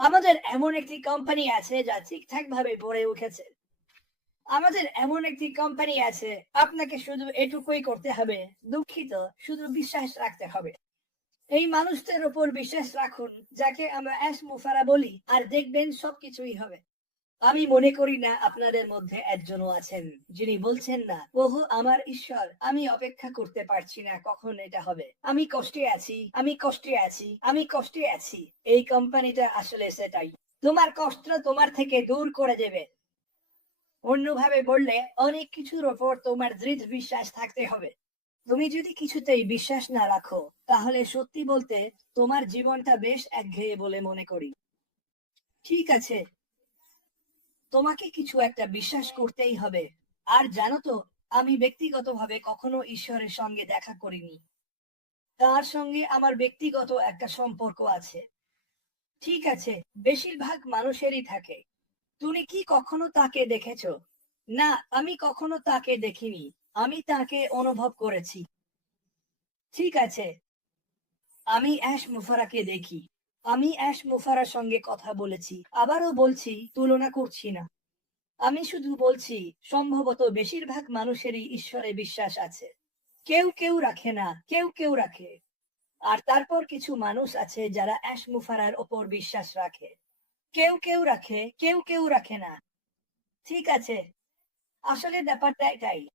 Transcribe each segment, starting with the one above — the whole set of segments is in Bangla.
আমাদের এমন একটি কোম্পানি আছে যা ঠিকঠাক ভাবে গড়ে উঠেছে। আমাদের এমন একটি কোম্পানি আছে, আপনাকে শুধু এটুকুই করতে হবে। দুঃখিত, শুধু বিশ্বাস রাখতে হবে। এই মানুষটার উপর বিশ্বাস রাখুন, যাকে আমরা অ্যাশ মুফারা বলি, আর দেখবেন সবকিছুই হবে। আমি মনে করি না আপনাদের মধ্যে একজনও আছেন যিনি বলছেন না, ওহো আমার ঈশ্বর, আমি অপেক্ষা করতে পারছি না কখন এটা হবে, আমি কষ্টে আছি, আমি কষ্টে আছি, আমি কষ্টে আছি। এই কোম্পানিটা আসলে সেটাই। তোমার কষ্ট তোমার থেকে দূর করে দেবে। অন্যভাবে বললে, অনেক কিছুর ওপর তোমার দৃঢ় বিশ্বাস থাকতে হবে। তুমি যদি কিছুতেই বিশ্বাস না রাখো, তাহলে সত্যি বলতে তোমার জীবনটা বেশ একঘেয়ে বলে মনে করি। ঠিক আছে, তোমাকে কিছু একটা বিশ্বাস করতেই হবে। আর জানো তো, আমি ব্যক্তিগতভাবে কখনো ঈশ্বরের সঙ্গে দেখা করিনি। তার সঙ্গে আমার ব্যক্তিগত একটা সম্পর্ক আছে। ঠিক আছে, বেশিরভাগ মানুষেরই থাকে। তুমি কি কখনো তাকে দেখেছো? না, আমি কখনো তাকে দেখিনি। আমি তাকে অনুভব করেছি। ঠিক আছে, আমি অ্যাশ মুফারাকে দেখি। আমি অ্যাশ মুফারার সঙ্গে কথা বলেছি, আবারও বলছি, তুলনা করছি না। আমি শুধু বলছি, সম্ভবত বেশিরভাগ মানুষেরই ঈশ্বরে বিশ্বাস আছে। কেউ কেউ রাখে না, কেউ কেউ রাখে। আর তারপর কিছু মানুষ আছে যারা অ্যাশ মুফারার ওপর বিশ্বাস রাখে। কেউ কেউ রাখে, কেউ কেউ রাখে না। ঠিক আছে, আসলে ব্যাপারটা এটাই।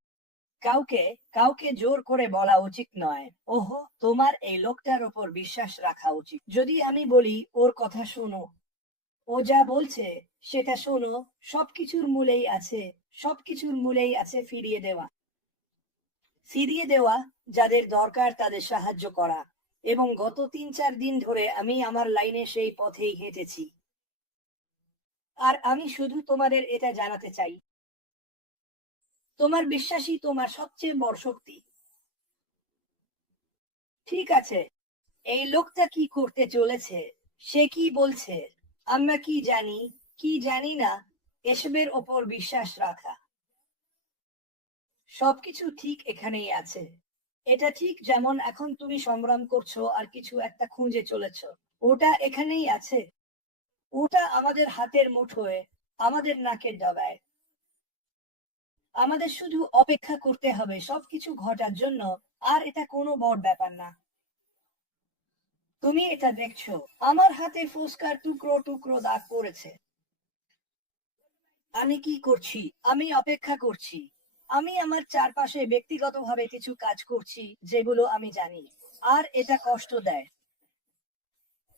কাউকে কাউকে জোর করে বলা উচিত নয়, ওহো তোমার এই লোকটার ওপর বিশ্বাস রাখা উচিত। যদি আমি বলি ওর কথা শোনো, ও যা বলছে সেটা শোনো, সবকিছুর মূলেই আছে, সবকিছুর মূলেই আছে ফিরিয়ে দেওয়া। ফিরিয়ে দেওয়া, যাদের দরকার তাদের সাহায্য করা। এবং গত ৩-৪ দিন ধরে আমি আমার লাইনে সেই পথেই হেঁটেছি। আর আমি শুধু তোমাদের এটা জানাতে চাই, তোমার বিশ্বাসই তোমার সবচেয়ে বড় শক্তি। ঠিক আছে, এই লোকটা কি করতে চলেছে, সে কি বলছে, আমরা কি জানি, কি জানি না, এসবের ওপর বিশ্বাস রাখা। সবকিছু ঠিক এখানেই আছে। এটা ঠিক যেমন এখন তুমি সংগ্রাম করছো আর কিছু একটা খুঁজে চলেছো। ওটা এখানেই আছে। ওটা আমাদের হাতের মুঠোয়, আমাদের নাকের ডগায়। আমাদের শুধু অপেক্ষা করতে হবে সবকিছু ঘটার জন্য। আর এটা কোনো বড় ব্যাপার না। তুমি এটা দেখছো, আমার হাতে ফুসকার টুকরো টুকরো দাগ পড়েছে। আমি কি করছি? আমি অপেক্ষা করছি। আমি আমার চারপাশে ব্যক্তিগতভাবে কিছু কাজ করছি যেগুলো আমি জানি। আর এটা কষ্ট দেয়।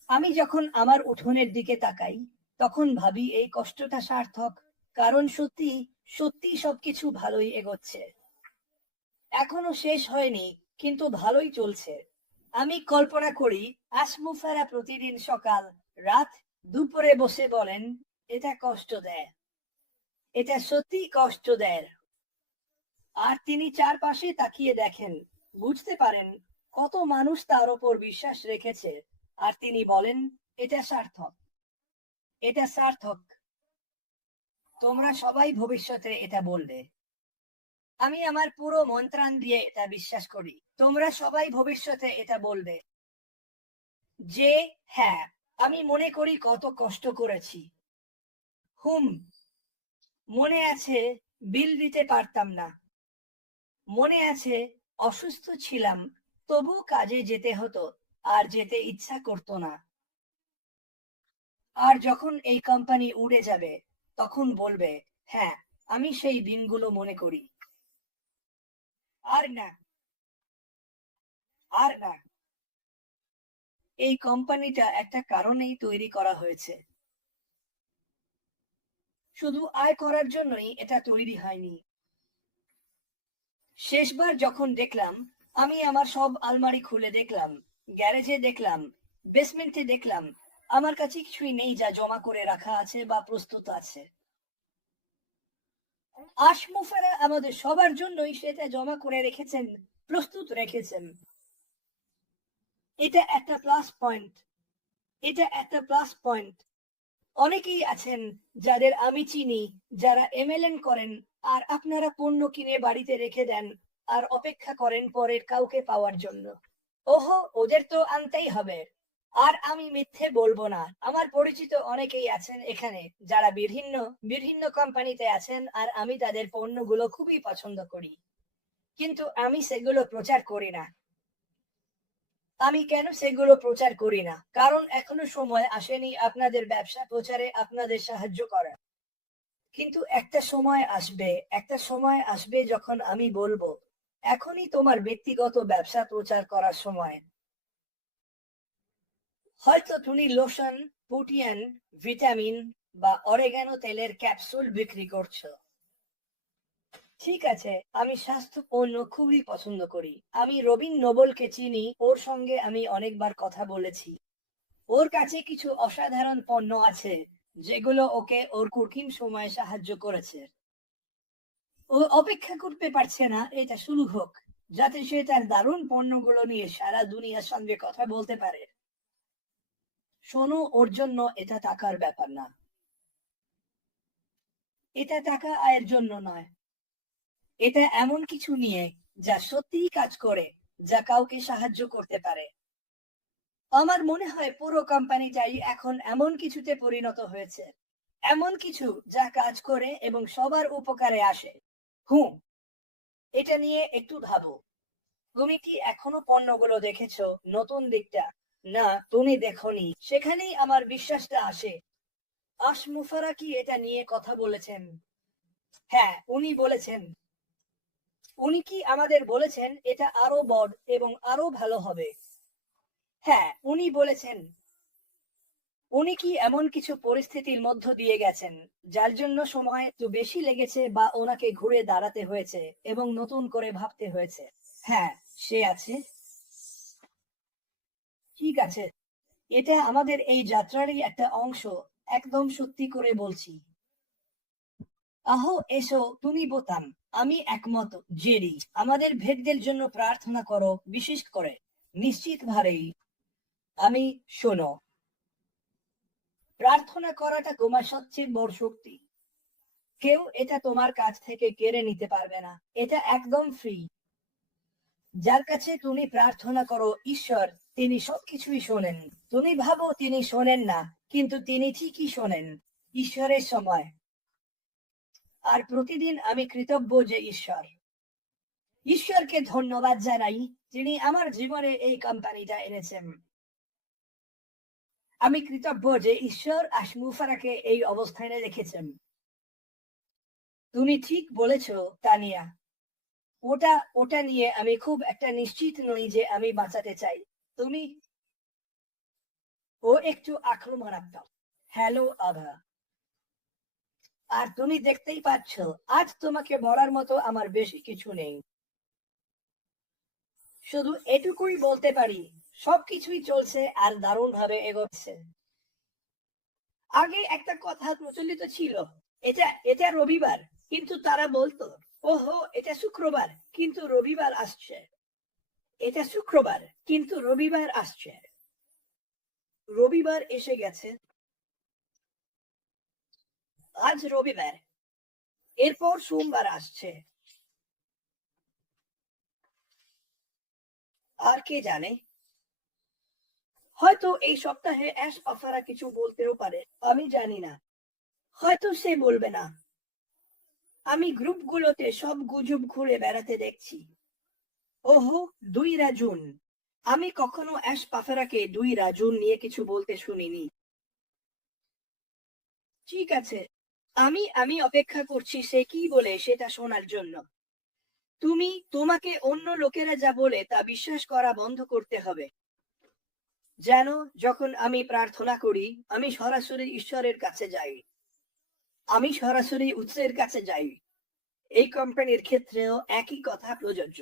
আমি যখন আমার উঠোনের দিকে তাকাই, তখন ভাবি এই কষ্টটা সার্থক। কারণ সত্যি সত্যি সবকিছু ভালোই এগোচ্ছে। এখনো শেষ হয়নি, কিন্তু ভালোই চলছে। আমি কল্পনা করি, আসমুফারা প্রতিদিন সকাল, রাত, দুপুরে বসে বলেন, এটা কষ্ট দেয়, এটা সত্যি কষ্ট দেয়। আর তিনি চারপাশে তাকিয়ে দেখেন, বুঝতে পারেন কত মানুষ তার ওপর বিশ্বাস রেখেছে। আর তিনি বলেন, এটা সার্থক, এটা সার্থক। তোমরা সবাই ভবিষ্যতে এটা বলবে। আমি আমার পুরো মন প্রাণ দিয়ে এটা বিশ্বাস করি। তোমরা সবাই ভবিষ্যতে এটা বলবে যে, হ্যাঁ, আমি মনে করি কত কষ্ট করেছি। হুম, মনে আছে বিল দিতে পারতাম না। মনে আছে অসুস্থ ছিলাম, তবু কাজে যেতে হতো, আর যেতে ইচ্ছা করতো না। আর যখন এই কোম্পানি উড়ে যাবে, তখন বলবে, হ্যাঁ, আমি সেই দিনগুলো মনে করি। আর না, আর না, এই কোম্পানিটা একটা কারণেই তৈরি করা হয়েছে। শুধু আয় করার জন্যই এটা তৈরি হয়নি। শেষবার যখন দেখলাম, আমি আমার সব আলমারি খুলে দেখলাম, গ্যারেজে দেখলাম, বেসমেন্টে দেখলাম, আমার কাছে কিছুই নেই যা জমা করে রাখা আছে বা প্রস্তুত আছে। আশমুফারা আমাদের সবার জন্যই সেটা জমা করে রেখেছেন, প্রস্তুত রেখেছেন। এটা একটা প্লাস পয়েন্ট। এটা একটা প্লাস পয়েন্ট। অনেকেই আছেন যাদের আমি চিনি, যারা এমএলএন করেন, আর আপনারা পণ্য কিনে বাড়িতে রেখে দেন আর অপেক্ষা করেন পরের কাউকে পাওয়ার জন্য। ওহো, ওদের তো আনতেই হবে। আর আমি মিথ্যে বলবো না, আমার পরিচিত অনেকেই আছেন এখানে যারা বিভিন্ন বিভিন্ন কোম্পানিতে আছেন, আর আমি তাদের পণ্যগুলো খুবই পছন্দ করি, কিন্তু আমি সেগুলো প্রচার করি না। আমি কেন সেগুলো প্রচার করি না? কারণ এখনো সময় আসেনি আপনাদের ব্যবসা প্রচারে আপনাদের সাহায্য করার। কিন্তু একটা সময় আসবে যখন আমি বলবো, এখনই তোমার ব্যক্তিগত ব্যবসা প্রচার করার সময়। হয়তো তুমি লোশন, প্রোটিন, ভিটামিন বা অরেগানো তেলের ক্যাপসুল বিক্রি করছো। ঠিক আছে, আমি স্বাস্থ্য পণ্য খুবই পছন্দ করি। আমি রবিন নোবেলকে চিনি, ওর সঙ্গে আমি অনেকবার কথা বলেছি। ওর কাছে কিছু অসাধারণ পণ্য আছে যেগুলো ওকে ওর কঠিন সময়ে সাহায্য করেছে। ও অপেক্ষা করতে পারছে না এটা শুরু হোক, যাতে সে তার দারুণ পণ্যগুলো নিয়ে সারা দুনিয়ার সঙ্গে কথা বলতে পারে। শোনো, ওর জন্য এটা টাকার ব্যাপার না। এটা টাকা আয়ের জন্য নয়। এটা এমন কিছু নিয়ে যা সত্যিই কাজ করে, যা কাউকে সাহায্য করতে পারে। আমার মনে হয় পুরো কোম্পানিটাই এখন এমন কিছুতে পরিণত হয়েছে, এমন কিছু যা কাজ করে এবং সবার উপকারে আসে। হুম, এটা নিয়ে একটু ভাবো। তুমি কি এখনো পণ্যগুলো দেখেছো? নতুন দিকটা? না, তুমি দেখোনি। সেখানেই আমার বিশ্বাসটা আসে। আশমুফারা কি এটা নিয়ে কথা বলেছেন? হ্যাঁ, উনি বলেছেন। উনি কি আমাদের বলেছেন এটা আরো বড় এবং আরো ভালো হবে? হ্যাঁ, উনি বলেছেন। উনি কি এমন কিছু পরিস্থিতির মধ্য দিয়ে গেছেন যার জন্য সময় একটু বেশি লেগেছে বা ওনাকে ঘুরে দাঁড়াতে হয়েছে এবং নতুন করে ভাবতে হয়েছে? হ্যাঁ, সে আছে। ঠিক আছে, এটা আমাদের এই যাত্রারই একটা অংশ। একদম সত্যি করে বলছি। আহো, এসো, তুমি বোতাম। আমি একমত। জেরি, আমাদের ভেদদের জন্য প্রার্থনা করো, বিশেষ করে। নিশ্চিতভাবেই। আমি, শোনো, প্রার্থনা করাটা তোমার সবচেয়ে বড় শক্তি। কেউ এটা তোমার কাছ থেকে কেড়ে নিতে পারবে না। এটা একদম ফ্রি। যার কাছে তুমি প্রার্থনা করো, ঈশ্বর, তিনি সবকিছুই শোনেন। তুমি ভাবো তিনি শোনেন না, কিন্তু তিনি ঠিকই শোনেন। ঈশ্বরের সময়। আর প্রতিদিন আমি কৃতজ্ঞ যে ঈশ্বরকে ধন্যবাদ জানাই, যিনি আমার জীবনে এই কোম্পানিটা এনেছেন। আমি কৃতজ্ঞ যে ঈশ্বর আশমুফারাকে এই অবস্থানে রেখেছেন। তুমি ঠিক বলেছ, তানিয়া। ওটা ওটা নিয়ে আমি খুব একটা নিশ্চিত নই যে আমি বাঁচাতে চাই। তুমি। ও একটু আক্রমণাত্মক। হ্যালো, আভা। আর তুমি দেখতেই পাচ্ছ, আজ তোমাকে বলার মতো আমার বেশি কিছু নেই। শুধু এটুকুই বলতে পারি, সবকিছুই চলছে আর দারুণ ভাবে এগোচ্ছে। আগে একটা কথা প্রচলিত ছিল, এটা এটা রবিবার, কিন্তু তারা বলতো, ওহো, এটা শুক্রবার, কিন্তু রবিবার আসছে। এটা শুক্রবার, কিন্তু রবিবার আসছে। রবিবার এসে গেছে। আজ রবিবার। এরপর সোমবার আসছে। আর কে জানে, হয়তো এই সপ্তাহে অ্যাশ অফারা কিছু বলতেও পারে। আমি জানি না। হয়তো সে বলবে না। আমি গ্রুপগুলোতে সব গুজব ঘুরে বেড়াতে দেখছি। ওহো, 2 জুন। আমি কখনো অ্যাশ পাফেরাকে 2 জুন নিয়ে কিছু বলতে শুনিনি। ঠিক আছে, আমি আমি অপেক্ষা করছি সে কি বলে সেটা শোনার জন্য। তোমাকে অন্য লোকেরা যা বলে তা বিশ্বাস করা বন্ধ করতে হবে। যেন যখন আমি প্রার্থনা করি, আমি সরাসরি ঈশ্বরের কাছে যাই। আমি সরাসরি উৎসের কাছে যাই। এই কোম্পানির ক্ষেত্রেও একই কথা প্রযোজ্য।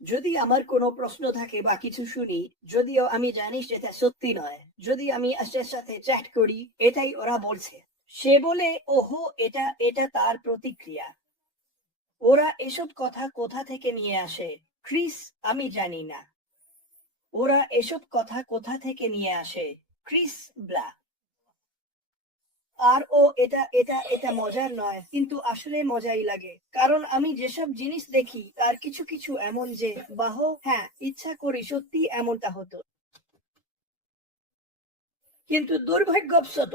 যদি আমার কোনো প্রশ্ন থাকে বা কিছু শুনি, যদিও আমি জানি সেটা সত্যি নয়, যদি আমি আশের সাথে চ্যাট করি, এটাই ওরা বলছে। সে বলে, ওহো, এটা এটা তার প্রতিক্রিয়া। ওরা এসব কথা কোথা থেকে নিয়ে আসে, ক্রিস? আমি জানি না। ওরা এসব কথা কোথা থেকে নিয়ে আসে, ক্রিস? ব্লা। আর ও এটা এটা এটা মজার নয়, কিন্তু আসলে মজাই লাগে, কারণ আমি যেসব জিনিস দেখি তার কিছু কিছু এমন যে, বাহ, হ্যাঁ, ইচ্ছা করি সত্যি এমনটা হতো। কিন্তু দুর্ভাগ্যবশত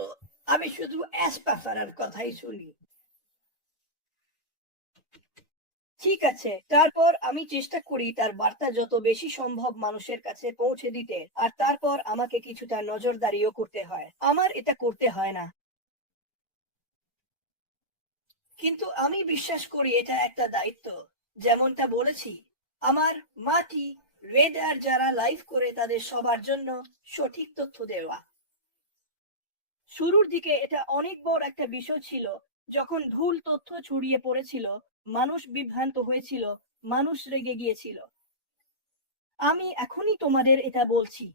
আমি শুধু অ্যাসপাফারার কথাই শুনি। ঠিক আছে, তারপর আমি চেষ্টা করি তার বার্তা যত বেশি সম্ভব মানুষের কাছে পৌঁছে দিতে, আর তারপর আমাকে কিছুটা নজরদারিও করতে হয়। আমার এটা করতে হয় না, কিন্তু আমি বিশ্বাস করি এটা একটা দায়িত্ব। যেমনটা বলেছি, আমার মাটি, রেডার যারা লাইভ করে তাদের সবার জন্য সঠিক তথ্য দেওয়া। শুরুর দিকে এটা অনেক বড় একটা বিষয় ছিল। যখন ভুল তথ্য ছড়িয়ে পড়েছিল, মানুষ বিভ্রান্ত হয়েছিল, মানুষ রেগে গিয়েছিল। আমি এখনই তোমাদের এটা বলছি,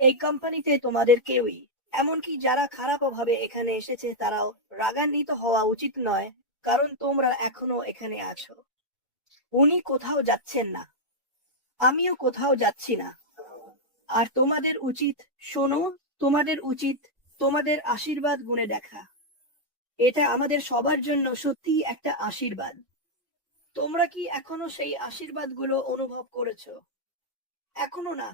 এই কোম্পানিতে তোমাদের কেউই, এমনকি যারা খারাপ ভাবে এখানে এসেছে, তারাও রাগান্বিত হওয়া উচিত নয়, কারণ তোমরা এখনো এখানে আছো। উনি কোথাও যাচ্ছেন না, আমিও কোথাও যাচ্ছি না। আর তোমাদের উচিত, শোনো, তোমাদের উচিত তোমাদের আশীর্বাদ গুণে দেখা। এটা আমাদের সবার জন্য সত্যি একটা আশীর্বাদ। তোমরা কি এখনো সেই আশীর্বাদগুলো অনুভব করেছো? এখনো না?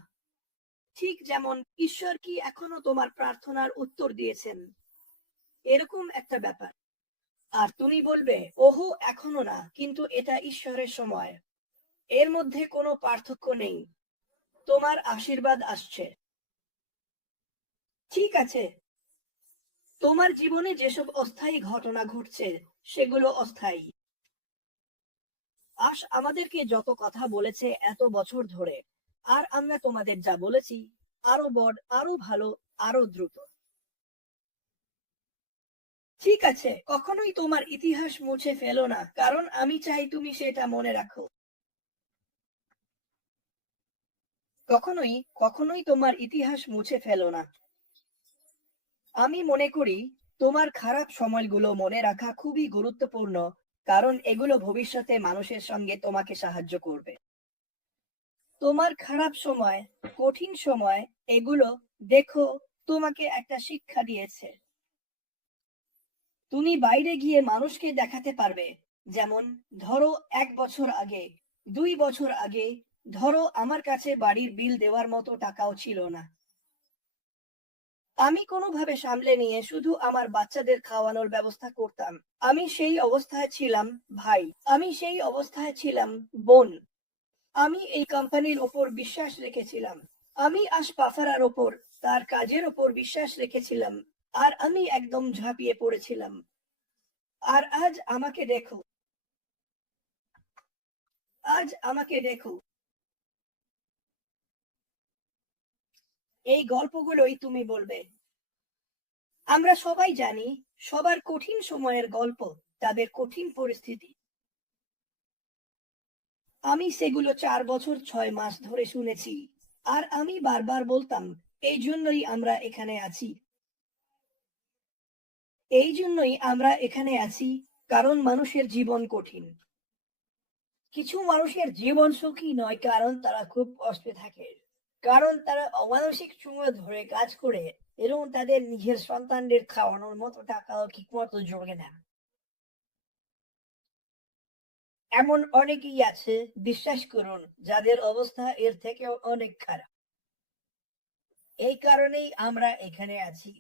ঠিক যেমন ঈশ্বর কি এখনো তোমার প্রার্থনার উত্তর দিয়েছেন, এরকম একটা ব্যাপার। আর তুমি বলবে, ওহো এখনো না, কিন্তু এটা ঈশ্বরের সময়। এর মধ্যে কোনো পার্থক্য নেই। তোমার আশীর্বাদ আসছে। ঠিক আছে, তোমার জীবনে যেসব অস্থায়ী ঘটনা ঘটছে সেগুলো অস্থায়ী। আমাদেরকে যত কথা বলেছে এত বছর ধরে, আর আমরা তোমাদের যা বলেছি, আরো বড়, আরো ভালো, আরো দ্রুত। ঠিক আছে, কখনোই তোমার ইতিহাস মুছে ফেলো না, কারণ আমি চাই তুমি সেটা মনে রাখো। কখনোই কখনোই তোমার ইতিহাস মুছে ফেলো না। আমি মনে করি তোমার খারাপ সময়গুলো মনে রাখা খুবই গুরুত্বপূর্ণ, কারণ এগুলো ভবিষ্যতে মানুষের সঙ্গে তোমাকে সাহায্য করবে। তোমার খারাপ সময়, কঠিন সময়, এগুলো দেখো তোমাকে একটা শিক্ষা দিয়েছে। তুমি বাইরে গিয়ে মানুষকে দেখাতে পারবে, যেমন ধরো 1 বছর আগে, 2 বছর আগে, ধরো আমার কাছে বাড়ির বিল দেওয়ার মতো টাকাও ছিল না। আমি কোনোভাবে সামলে নিয়ে শুধু আমার বাচ্চাদের খাওয়ানোর ব্যবস্থা করতাম। আমি সেই অবস্থায় ছিলাম ভাই, আমি সেই অবস্থায় ছিলাম বোন। আমি এই কোম্পানির ওপর বিশ্বাস রেখেছিলাম। আমি আশপাফারার ওপর, তার কাজের ওপর বিশ্বাস রেখেছিলাম। আর আমি একদম ঝাঁপিয়ে পড়েছিলাম। আর আজ আমাকে দেখো। এই গল্পগুলোই তুমি বলবে। আমরা সবাই জানি সবার কঠিন সময়ের গল্প, তাদের কঠিন পরিস্থিতি। আমি সেগুলো 4 বছর 6 মাস ধরে শুনেছি। আর আমি বারবার বলতাম, এই জন্যই আমরা এখানে আছি। এই জন্যই আমরা এখানে আছি, কারণ মানুষের জীবন কঠিন। কিছু মানুষের জীবন সুখী নয় কারণ তারা খুব কষ্টে থাকে, কারণ তারা অমানসিক সময় ধরে কাজ করে এবং তাদের নিজের সন্তানদের খাওয়ানোর মতো টাকাও ঠিক মতো জোগে না। এমন অনেকেই আছে, বিশ্বাস করুন, যাদের অবস্থা এর থেকেও অনেক খারাপ। এই কারণেই আমরা এখানে আছি।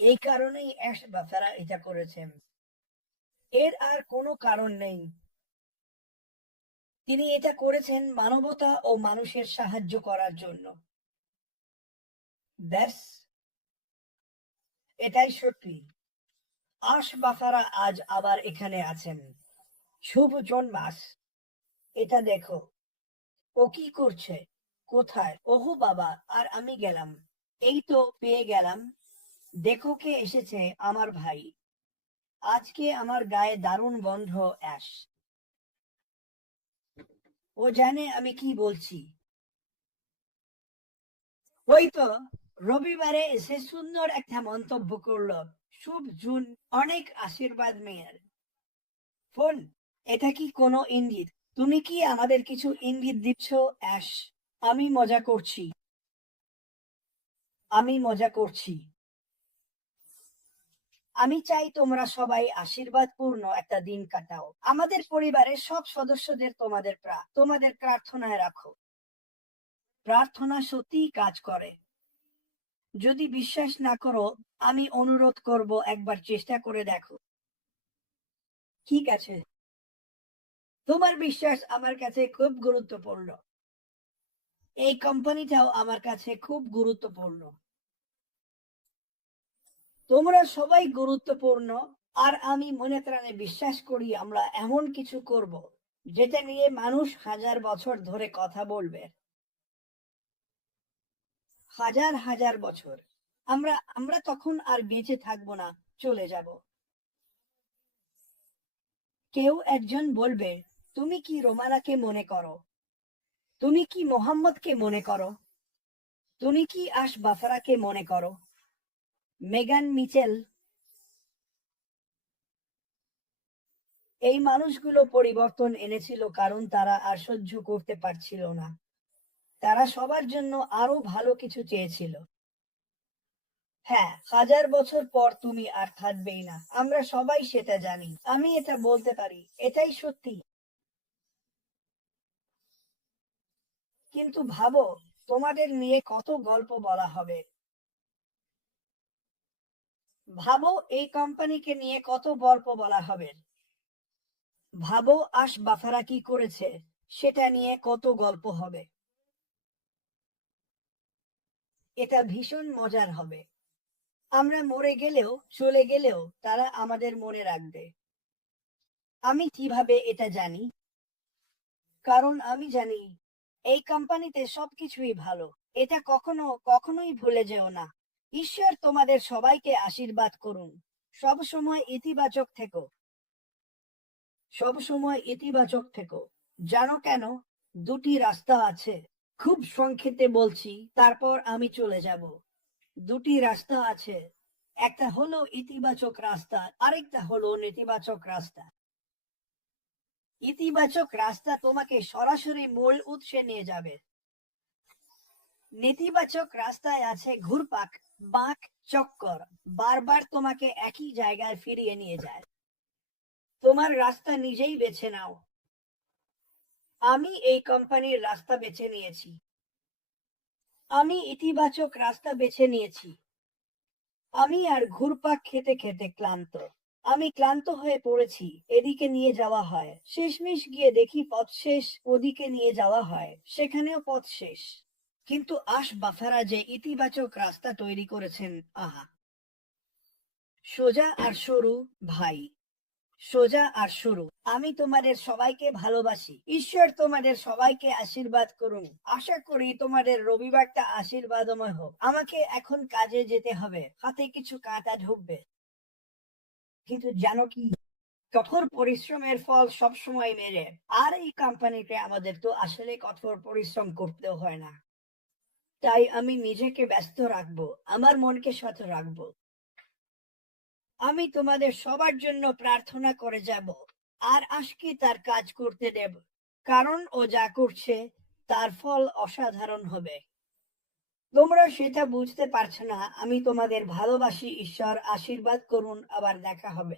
এই কারণেই অ্যাশ বাফারা এটা করেছেন। এর আর কোনো কারণ নেই। তিনি এটা করেছেন মানবতা ও মানুষের সাহায্য করার জন্য। ব্যাস, এটাই সত্যি। আশ বাফারা আজ আবার এখানে আছেন। শুভ জন্মাস। এটা দেখো, ও কি করছে, কোথায়? ওহো বাবা, আর আমি গেলাম। এই তো পেয়ে গেলাম। দেখো কে এসেছে, আমার ভাই। আজকে আমার গায়ে দারুণ গন্ধ, অ্যাশ। ও জানে আমি কি বলছি। ওই তো রবিবারে এসে সুন্দর একটা মন্তব্য করলো, শুভ জুন, অনেক আশীর্বাদ মেয়ের। ফোন, এটা কি কোনো ইঙ্গিত? তুমি কি আমাদের কিছু ইঙ্গিত দিচ্ছ, অ্যাশ? আমি মজা করছি। আমি মজা করছি। আমি চাই তোমরা সবাই আশীর্বাদপূর্ণ একটা দিন কাটাও। আমাদের পরিবারের সব সদস্যদের তোমাদের প্রার্থনায় রাখো। প্রার্থনা সত্যিই কাজ করে। যদি বিশ্বাস না করো, আমি অনুরোধ করব একবার চেষ্টা করে দেখো। ঠিক আছে, তোমার বিশ্বাস আমার কাছে খুব গুরুত্বপূর্ণ। এই কোম্পানিটাও আমার কাছে খুব গুরুত্বপূর্ণ। তোমরা সবাই গুরুত্বপূর্ণ। আর আমি মনে প্রাণে বিশ্বাস করি আমরা এমন কিছু করব যেটা নিয়ে মানুষ হাজার বছর ধরে কথা বলবে। হাজার হাজার বছর। আমরা আমরা তখন আর বেঁচে থাকবো না, চলে যাব। কেউ একজন বলবে, তুমি কি রোমানাকে মনে করো? তুমি কি মোহাম্মদকে মনে করো? তুমি কি আশ বাফারাকে মনে করো? মেগান মিচেল? এই মানুষগুলো পরিবর্তন এনেছিল কারণ তারা আর সহ্য করতে পারছিল না। তারা সবার জন্য আরো ভালো কিছু চেয়েছিল। হ্যাঁ, হাজার বছর পর তুমি আর থাকবেই না, আমরা সবাই সেটা জানি। আমি এটা বলতে পারি, এটাই সত্যি। কিন্তু ভাবো, তোমাদের নিয়ে কত গল্প বলা হবে। ভাবো, এই কোম্পানিকে নিয়ে কত গল্প বলা হবে। ভাবো, আশ বাফারা কি করেছে সেটা নিয়ে কত গল্প হবে। এটা ভীষণ মজার হবে। আমরা মরে গেলেও, চলে গেলেও তারা আমাদের মনে রাখবে। আমি কিভাবে এটা জানি? কারণ আমি জানি এই কোম্পানিতে সবকিছুই ভালো। এটা কখনো কখনোই ভুলে যেও না। ঈশ্বর তোমাদের সবাইকে আশীর্বাদ করুন। সব সময় ইতিবাচক থেকো। সব সময় ইতিবাচক থেকো। জানো কেন? দুটি রাস্তা আছে। খুব সংক্ষেপে বলছি, তারপর আমি চলে যাব। দুটি রাস্তা আছে। একটা হলো ইতিবাচক রাস্তা, আরেকটা হলো নেতিবাচক রাস্তা। ইতিবাচক রাস্তা তোমাকে সরাসরি মূল উৎসে নিয়ে যাবে। নেতিবাচক রাস্তায় আছে ঘুরপাক, বাঁক, চক্কর, বারবার তোমাকে একই জায়গায় ফিরিয়ে নিয়ে যায়। তোমার রাস্তা নিজেই বেছে নাও। আমি এই কোম্পানির রাস্তা বেছে নিয়েছি। আমি ইতিবাচক রাস্তা বেছে নিয়েছি। আমি আর ঘুরপাক খেতে খেতে ক্লান্ত। আমি ক্লান্ত হয়ে পড়েছি। এদিকে নিয়ে যাওয়া হয়, শেষমেশ গিয়ে দেখি পথ শেষ। ওদিকে নিয়ে যাওয়া হয়, সেখানেও পথ শেষ। কিন্তু আশ বাফারা যে ইতিবাচক রাস্তা তৈরি করেছেন, আহা! সোজা আর সরু, ভাই। সোজা আর সরু। আমি তোমাদের সবাইকে ভালোবাসি। ঈশ্বর তোমাদের সবাইকে আশীর্বাদ করুন। আশা করি তোমাদের রবিবারটা আশীর্বাদময় হোক। আমাকে এখন কাজে যেতে হবে, হাতে কিছু কাঁটা ঢুকবে। কিন্তু জানো কি, কঠোর পরিশ্রমের ফল সবসময় মেলে। আর এই কোম্পানিতে আমাদের তো আসলে কঠোর পরিশ্রম করতেও হয় না। তাই আমি নিজেকে ব্যস্ত রাখবো, আমার মনকে সৎ রাখবো। আমি তোমাদের সবার জন্য প্রার্থনা করে যাব। আর আজকে তার কাজ করতে দেব, কারণ ও যা করছে তার ফল অসাধারণ হবে। তোমরা সেটা বুঝতে পারছো না। আমি তোমাদের ভালোবাসি। ঈশ্বর আশীর্বাদ করুন। আবার দেখা হবে।